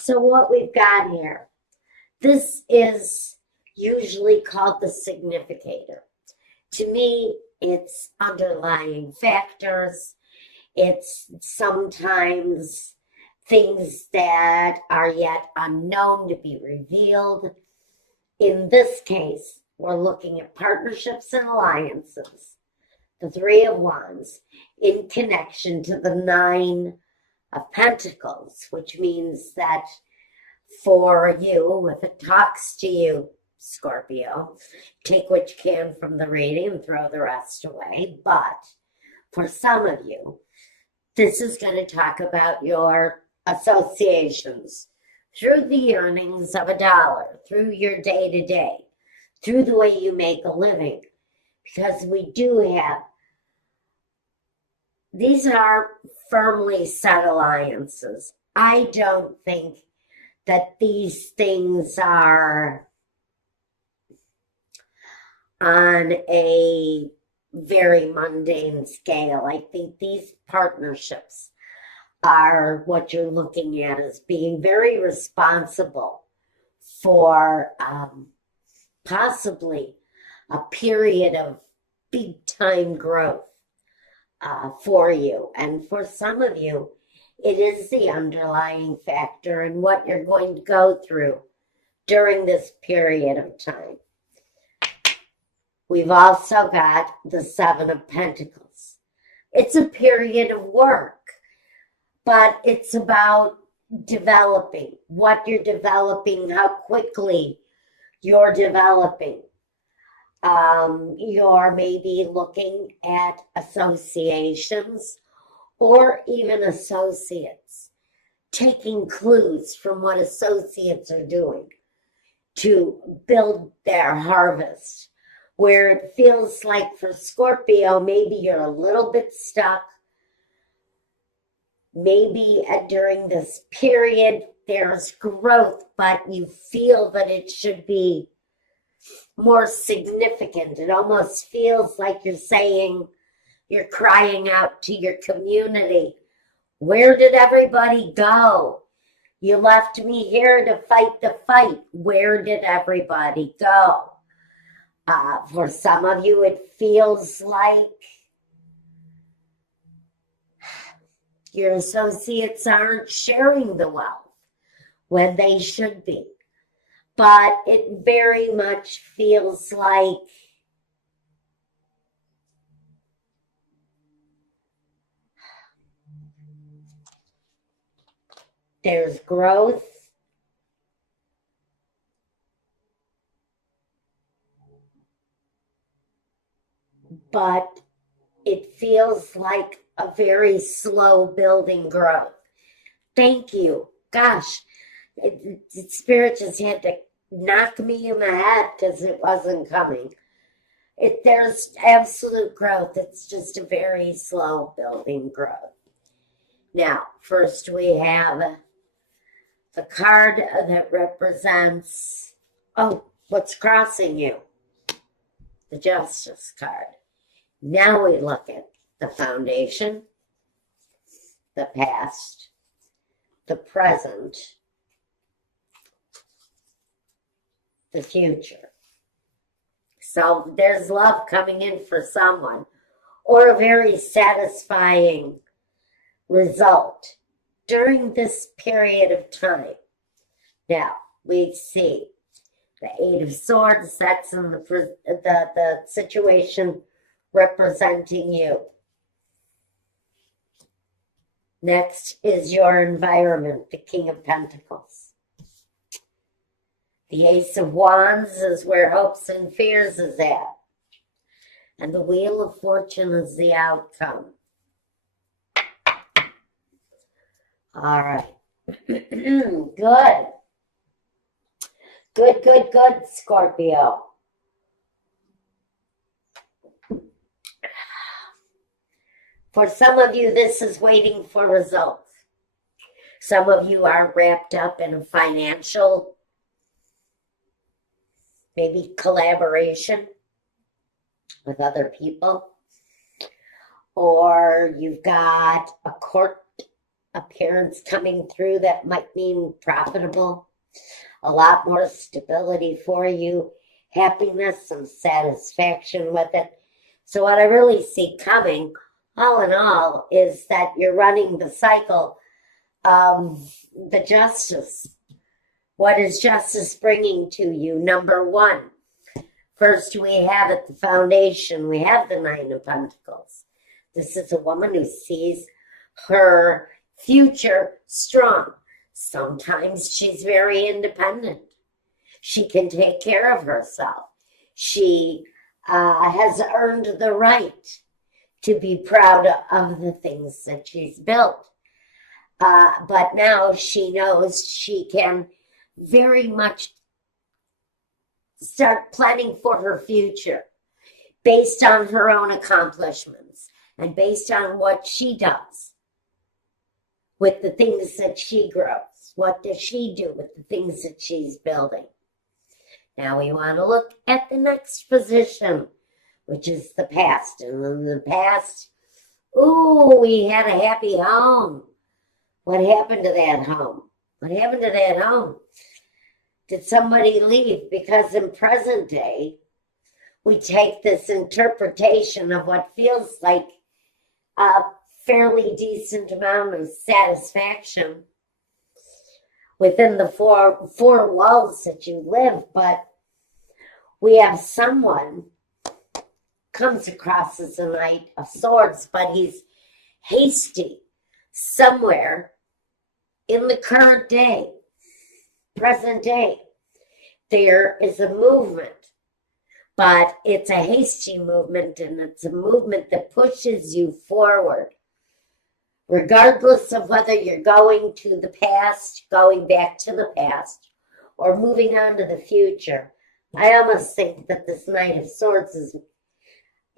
So what we've got here, this is usually called the significator. To me, it's underlying factors. It's sometimes things that are yet unknown to be revealed. In this case, we're looking at partnerships and alliances, the Three of Wands, in connection to the Nine of Pentacles, which means that for you, if it talks to you, Scorpio, take what you can from the reading and throw the rest away. But for some of you, this is going to talk about your associations through the earnings of a dollar, through your day-to-day, through the way you make a living. Because we do have, these are firmly set alliances. I don't think that these things are on a very mundane scale. I think these partnerships are what you're looking at as being very responsible for possibly a period of big time growth for you. And for some of you, it is the underlying factor in what you're going to go through during this period of time. We've also got the Seven of Pentacles. It's a period of work, but it's about developing, what you're developing, how quickly you're developing. You're maybe looking at associations or even associates, taking clues from what associates are doing to build their harvest, where it feels like for Scorpio, maybe you're a little bit stuck. Maybe during this period, there's growth, but you feel that it should be more significant. It almost feels like you're saying, you're crying out to your community, where did everybody go? You left me here to fight the fight. Where did everybody go? For some of you, it feels like your associates aren't sharing the wealth when they should be. But it very much feels like there's growth, but it feels like a very slow building growth. Thank you. Gosh, Spirit just had to knock me in the head because it wasn't coming. There's absolute growth. It's just a very slow building growth. Now, first we have the card that represents, what's crossing you? The Justice card. Now we look at the foundation, the past, the present, the future. So there's love coming in for someone, or a very satisfying result during this period of time. Now, we see the Eight of Swords, that's in the situation representing you. Next is your environment, the King of Pentacles. The Ace of Wands is where hopes and fears is at. And the Wheel of Fortune is the outcome. All right. Good. Good, Scorpio. For some of you, this is waiting for results. Some of you are wrapped up in a financial, maybe collaboration with other people. Or you've got a court appearance coming through that might mean profitable, a lot more stability for you, happiness, some satisfaction with it. So what I really see coming, all in all, is that you're running the cycle of the justice. What is justice bringing to you? Number one, first we have at the foundation, we have the Nine of Pentacles. This is a woman who sees her future strong. Sometimes she's very independent. She can take care of herself. She has earned the right to be proud of the things that she's built. But now she knows she can very much start planning for her future based on her own accomplishments and based on what she does with the things that she grows. What does she do with the things that she's building? Now we want to look at the next position, which is the past. And in the past, we had a happy home. What happened to that home? What happened to that home? Did somebody leave? Because in present day, we take this interpretation of what feels like a fairly decent amount of satisfaction within the four walls that you live, but we have someone comes across as a Knight of Swords, but he's hasty somewhere in the current day, present day. There is a movement, but it's a hasty movement, and it's a movement that pushes you forward. Regardless of whether you're going to the past, going back to the past, or moving on to the future, I almost think that this Knight of Swords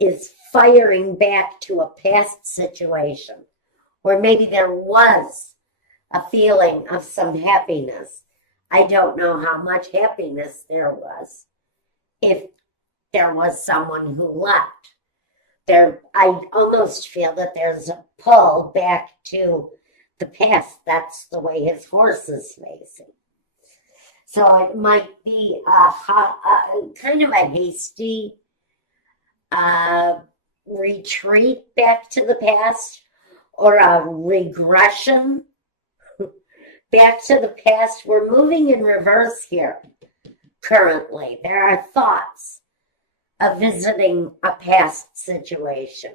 is firing back to a past situation where maybe there was a feeling of some happiness. I don't know how much happiness there was if there was someone who left. I almost feel that there's a pull back to the past. That's the way his horse is facing. So it might be kind of a hasty retreat back to the past, or a regression back to the past. We're moving in reverse here currently. There are thoughts of visiting a past situation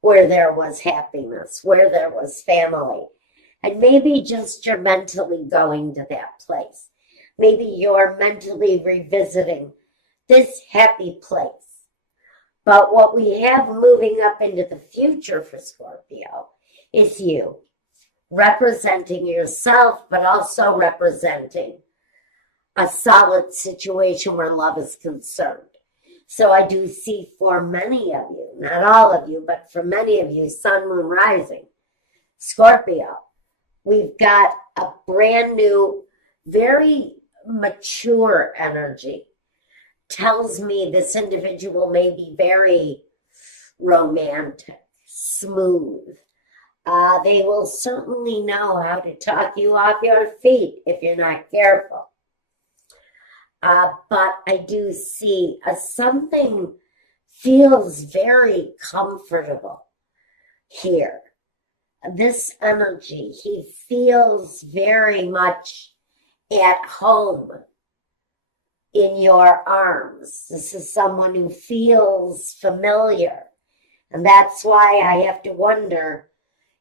where there was happiness, where there was family. And maybe just you're mentally going to that place. Maybe you're mentally revisiting this happy place. But what we have moving up into the future for Scorpio is you representing yourself, but also representing a solid situation where love is concerned. So I do see for many of you, not all of you, but for many of you, Sun, Moon, Rising, Scorpio, we've got a brand new, very mature energy. Tells me this individual may be very romantic, smooth. They will certainly know how to talk you off your feet if you're not careful. But I do see something feels very comfortable here. This energy, he feels very much at home in your arms. This is someone who feels familiar. And that's why I have to wonder,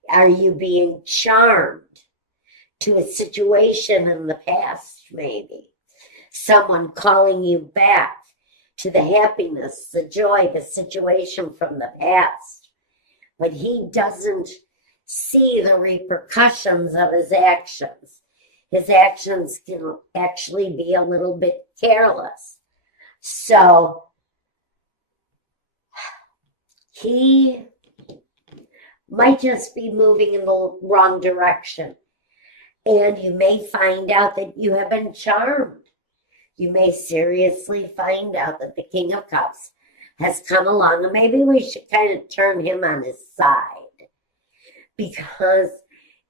are you being charmed to a situation in the past, maybe? Someone calling you back to the happiness, the joy, the situation from the past. But he doesn't see the repercussions of his actions. His actions can actually be a little bit careless. So he might just be moving in the wrong direction. And you may find out that you have been charmed. You may seriously find out that the King of Cups has come along, and maybe we should kind of turn him on his side, because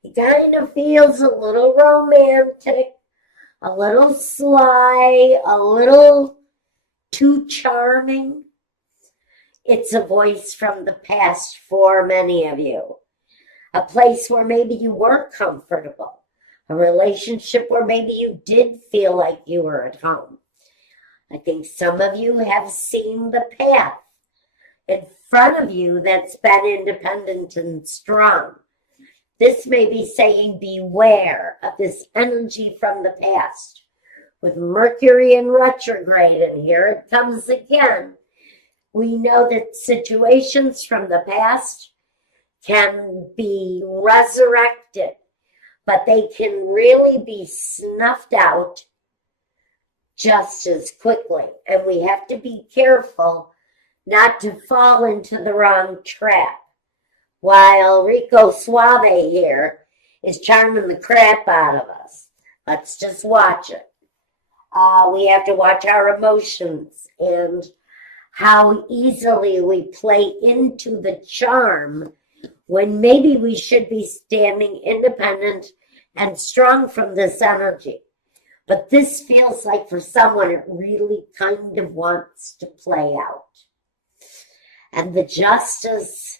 He kind of feels a little romantic, a little sly, a little too charming. It's a voice from the past for many of you. A place where maybe you weren't comfortable. A relationship where maybe you did feel like you were at home. I think some of you have seen the path in front of you that's been independent and strong. This may be saying beware of this energy from the past. With Mercury in retrograde, and here it comes again, we know that situations from the past can be resurrected, but they can really be snuffed out just as quickly. And we have to be careful not to fall into the wrong trap. While Rico Suave here is charming the crap out of us. Let's just watch it. We have to watch our emotions and how easily we play into the charm when maybe we should be standing independent and strong from this energy. But this feels like for someone it really kind of wants to play out. And the Justice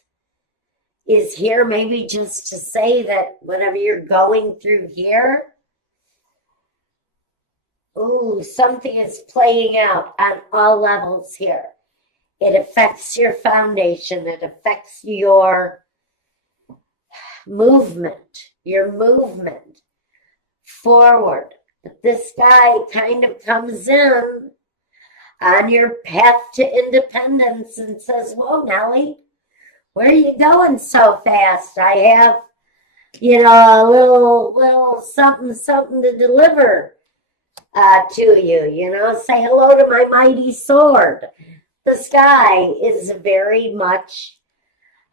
is here maybe just to say that whatever you're going through here, something is playing out on all levels here. It affects your foundation. It affects your movement forward. But this guy kind of comes in on your path to independence and says, whoa, Nellie, where are you going so fast? I have, a little something to deliver to you, say hello to my mighty sword. The sky is very much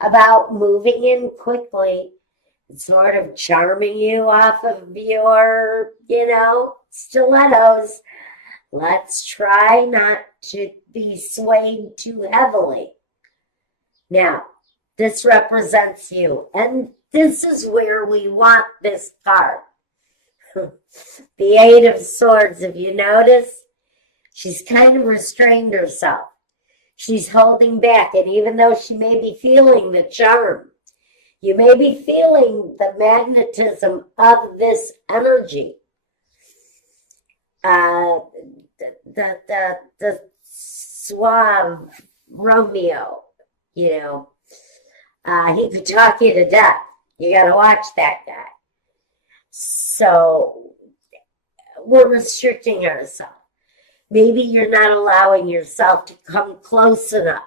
about moving in quickly and sort of charming you off of your, stilettos. Let's try not to be swayed too heavily. Now, this represents you, and this is where we want this card. The Eight of Swords, if you notice, she's kind of restrained herself. She's holding back, and even though she may be feeling the charm, you may be feeling the magnetism of this energy. The suave Romeo, he could talk you to death. You got to watch that guy. So we're restricting ourselves. Maybe you're not allowing yourself to come close enough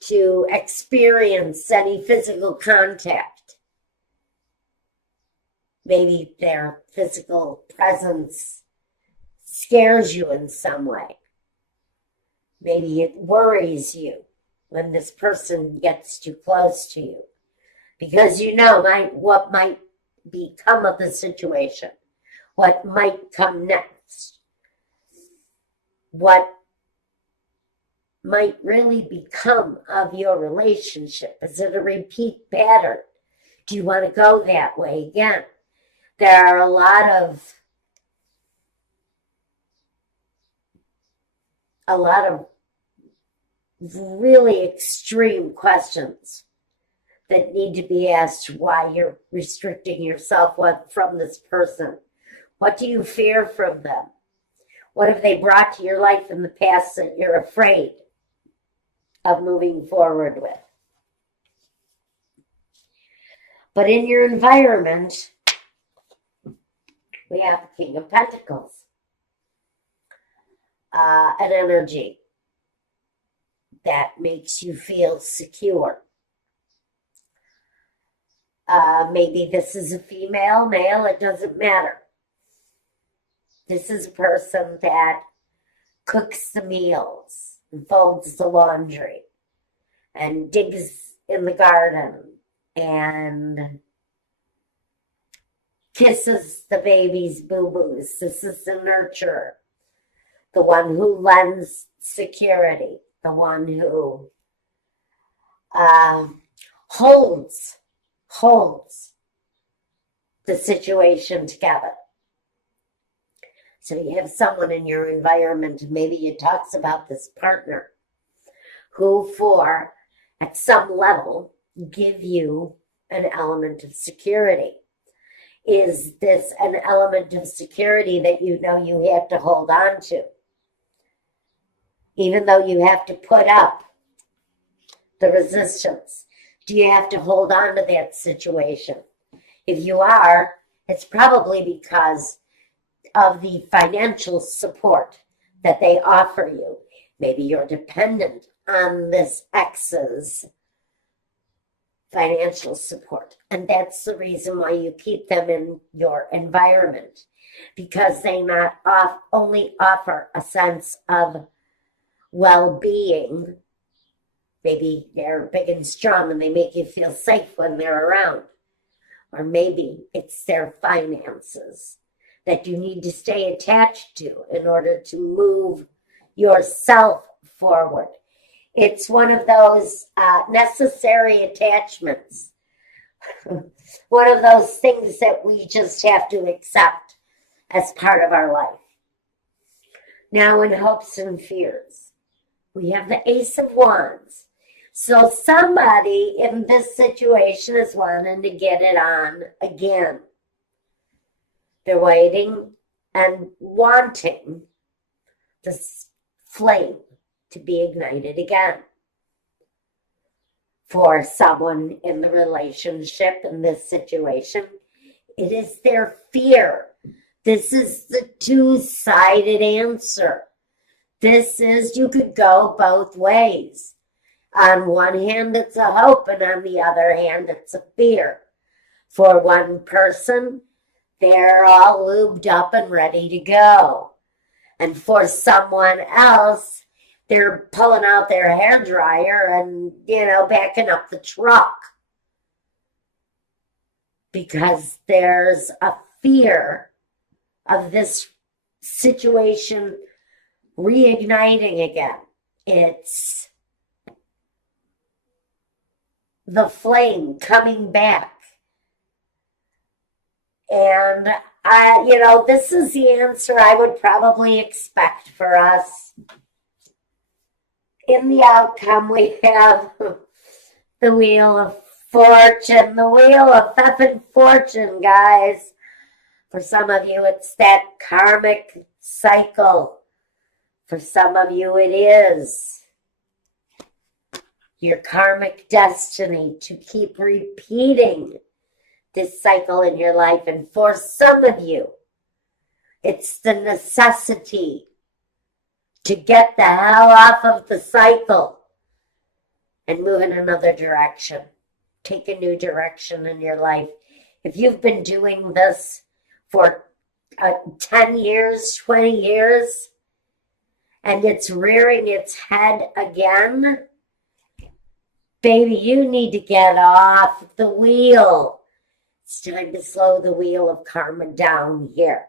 to experience any physical contact. Maybe their physical presence scares you in some way. Maybe it worries you when this person gets too close to you, because what might become of the situation, what might come next, what might really become of your relationship. Is it a repeat pattern? Do you want to go that way again? There are a lot of really extreme questions that need to be asked why you're restricting yourself from this person. What do you fear from them? What have they brought to your life in the past that you're afraid of moving forward with? But in your environment, we have the King of Pentacles, an energy that makes you feel secure. Maybe this is a female, male, it doesn't matter. This is a person that cooks the meals and folds the laundry and digs in the garden and kisses the baby's boo-boos. This is the nurturer, the one who lends security, the one who holds holds the situation together. So you have someone in your environment, maybe it talks about this partner, who at some level, give you an element of security. Is this an element of security that you know you have to hold on to? Even though you have to put up the resistance, do you have to hold on to that situation? If you are, it's probably because of the financial support that they offer you. Maybe you're dependent on this ex's financial support. And that's the reason why you keep them in your environment, because they not only offer a sense of well-being. Maybe they're big and strong and they make you feel safe when they're around. Or maybe it's their finances that you need to stay attached to in order to move yourself forward. It's one of those necessary attachments. One of those things that we just have to accept as part of our life. Now in hopes and fears, we have the Ace of Wands. So somebody in this situation is wanting to get it on again. They're waiting and wanting this flame to be ignited again. For someone in the relationship in this situation, it is their fear. This is the two-sided answer. This is, you could go both ways. On one hand, it's a hope, and on the other hand, it's a fear. For one person, they're all lubed up and ready to go. And for someone else, they're pulling out their hairdryer and, backing up the truck. Because there's a fear of this situation reigniting again. It's the flame coming back. And this is the answer I would probably expect for us. In the outcome, we have the Wheel of Fortune, the Wheel of Effing Fortune, guys. For some of you, it's that karmic cycle. For some of you, it is your karmic destiny to keep repeating this cycle in your life. And for some of you, it's the necessity to get the hell off of the cycle and move in another direction. Take a new direction in your life. If you've been doing this for 10 years, 20 years, and it's rearing its head again, baby, you need to get off the wheel. It's time to slow the wheel of karma down here.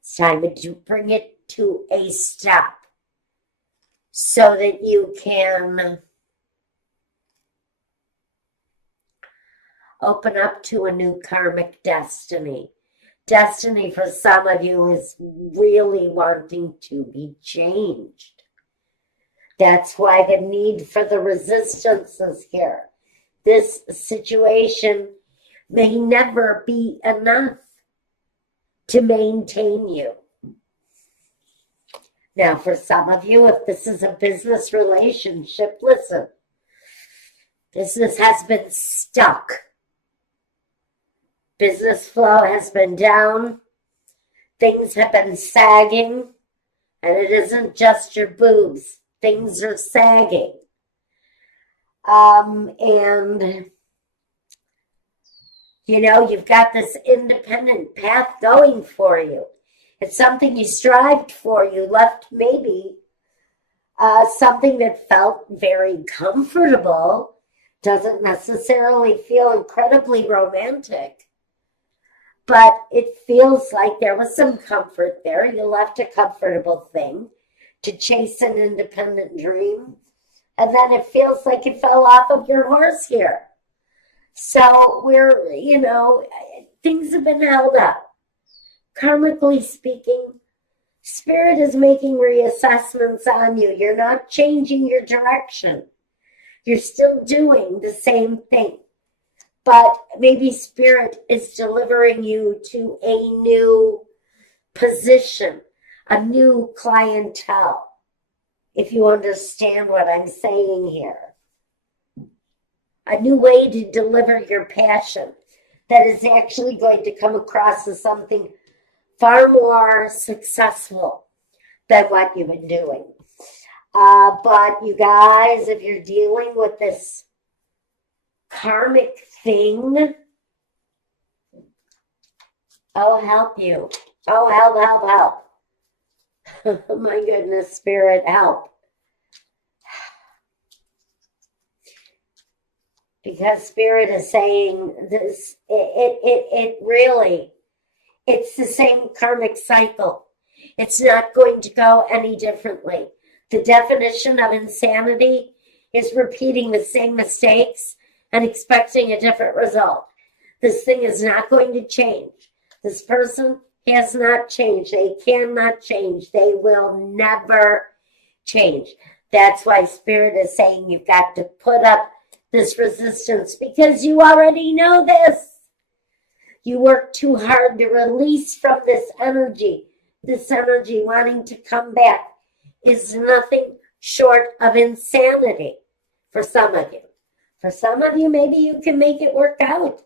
It's time to bring it to a stop so that you can open up to a new karmic destiny. Destiny for some of you is really wanting to be changed. That's why the need for the resistance is here. This situation may never be enough to maintain you. Now, for some of you, if this is a business relationship, listen, business has been stuck. Business flow has been down. Things have been sagging. And it isn't just your boobs. Things are sagging. You've got this independent path going for you. It's something you strived for. You left maybe something that felt very comfortable. Doesn't necessarily feel incredibly romantic. But it feels like there was some comfort there. You left a comfortable thing to chase an independent dream. And then it feels like you fell off of your horse here. So things have been held up. Karmically speaking, Spirit is making reassessments on you. You're not changing your direction. You're still doing the same thing. But maybe Spirit is delivering you to a new position, a new clientele, if you understand what I'm saying here. A new way to deliver your passion that is actually going to come across as something far more successful than what you've been doing. But you guys, if you're dealing with this karmic thing, oh, help you. Oh, help. My goodness, Spirit, help. Because Spirit is saying this, it really, it's the same karmic cycle. It's not going to go any differently. The definition of insanity is repeating the same mistakes and expecting a different result. This thing is not going to change. This person has not changed. They cannot change. They will never change. That's why Spirit is saying you've got to put up this resistance, because you already know this. You work too hard to release from this energy. This energy wanting to come back is nothing short of insanity for some of you. For some of you, maybe you can make it work out.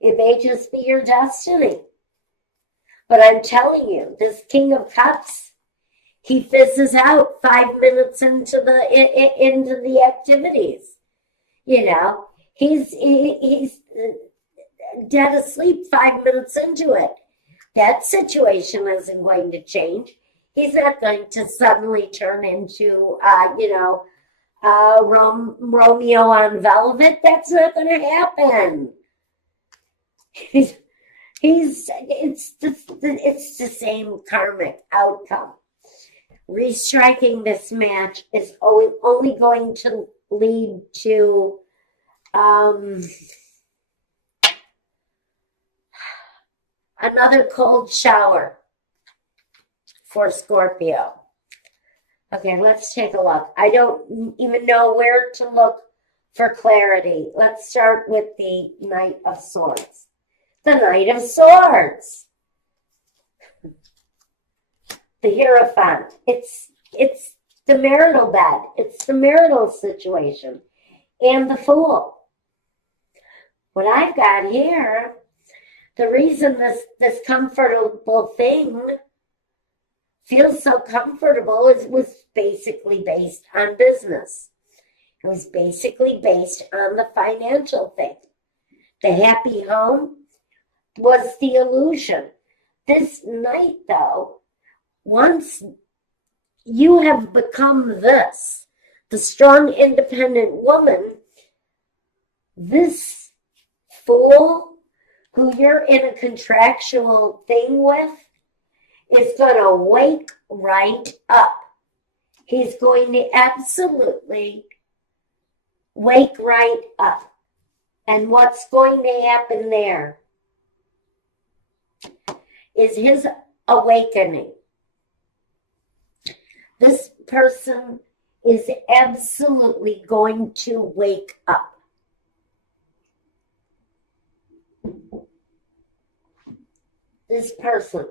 It may just be your destiny. But I'm telling you, this King of Cups, he fizzes out 5 minutes into the activities. He's dead asleep 5 minutes into it. That situation isn't going to change. He's not going to suddenly turn into, Romeo on Velvet. That's not going to happen. It's the same karmic outcome. Restriking this match is only going to lead to another cold shower for Scorpio. Okay, let's take a look. I don't even know where to look for clarity. Let's start with the Knight of Swords. The Knight of Swords. The Hierophant. It's the marital bed. It's the marital situation. And the Fool. What I've got here, the reason this comfortable thing feels so comfortable was basically based on business. It was basically based on the financial thing. The happy home was the illusion. This Knight, though, once you have become this, the strong, independent woman, this Fool who you're in a contractual thing with is going to wake right up. He's going to absolutely wake right up. And what's going to happen there is his awakening. This person is absolutely going to wake up. This person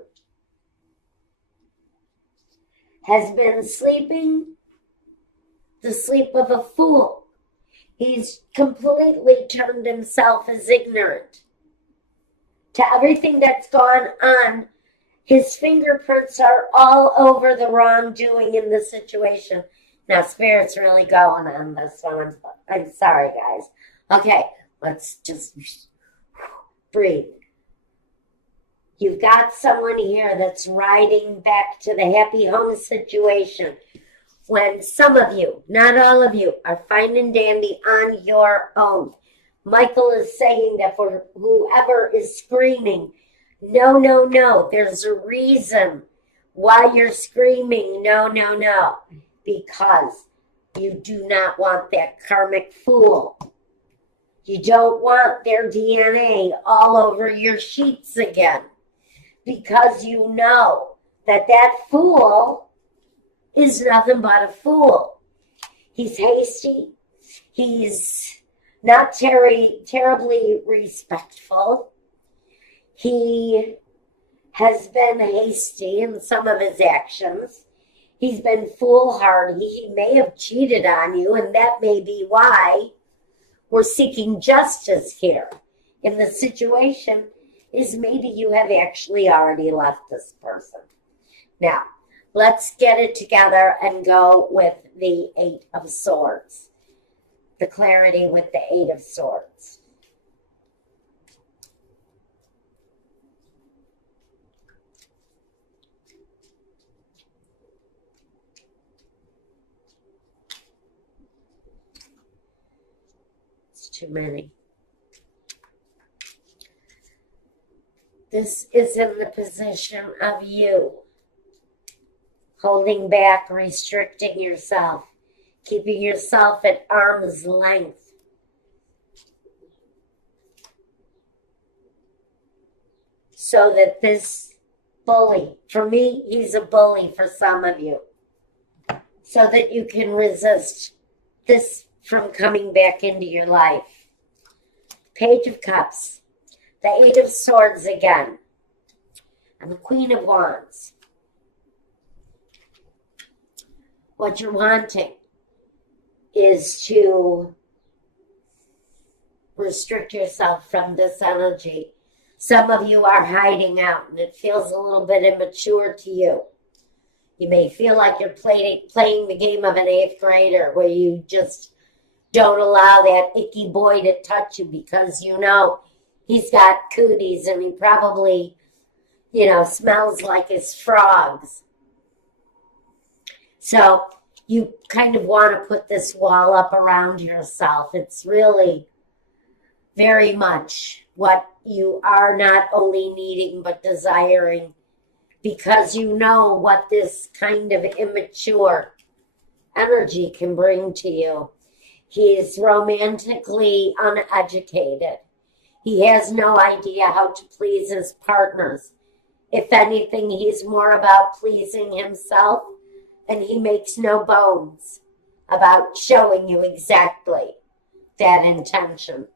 has been sleeping the sleep of a fool. He's completely turned himself as ignorant to everything that's gone on. His fingerprints are all over the wrongdoing in the situation. Now, Spirit's really going on this one. I'm sorry, guys. Okay, let's just breathe. You've got someone here that's riding back to the happy home situation when some of you, not all of you, are fine and dandy on your own. Michael is saying that for whoever is screaming, no, no, no, there's a reason why you're screaming, no, no, no, because you do not want that karmic fool. You don't want their DNA all over your sheets again, because you know that that fool is nothing but a fool. He's hasty. He's not terribly respectful. He has been hasty in some of his actions. He's been foolhardy. He may have cheated on you, and that may be why we're seeking justice here. In the situation is maybe you have actually already left this person. Now, let's get it together and go with the Eight of Swords. The clarity with the Eight of Swords. It's too many. This is in the position of you holding back, restricting yourself, keeping yourself at arm's length. So that this bully, for me, he's a bully for some of you, so that you can resist this from coming back into your life. Page of Cups, the Eight of Swords again, and the Queen of Wands. What you're wanting is to restrict yourself from this energy. Some of you are hiding out, and it feels a little bit immature to you. You may feel like you're playing the game of an 8th grader, where you just don't allow that icky boy to touch you because you know he's got cooties and he probably, smells like his frogs. So you kind of want to put this wall up around yourself. It's really very much what you are not only needing but desiring, because you know what this kind of immature energy can bring to you. He's romantically uneducated. He has no idea how to please his partners. If anything, he's more about pleasing himself, and he makes no bones about showing you exactly that intention.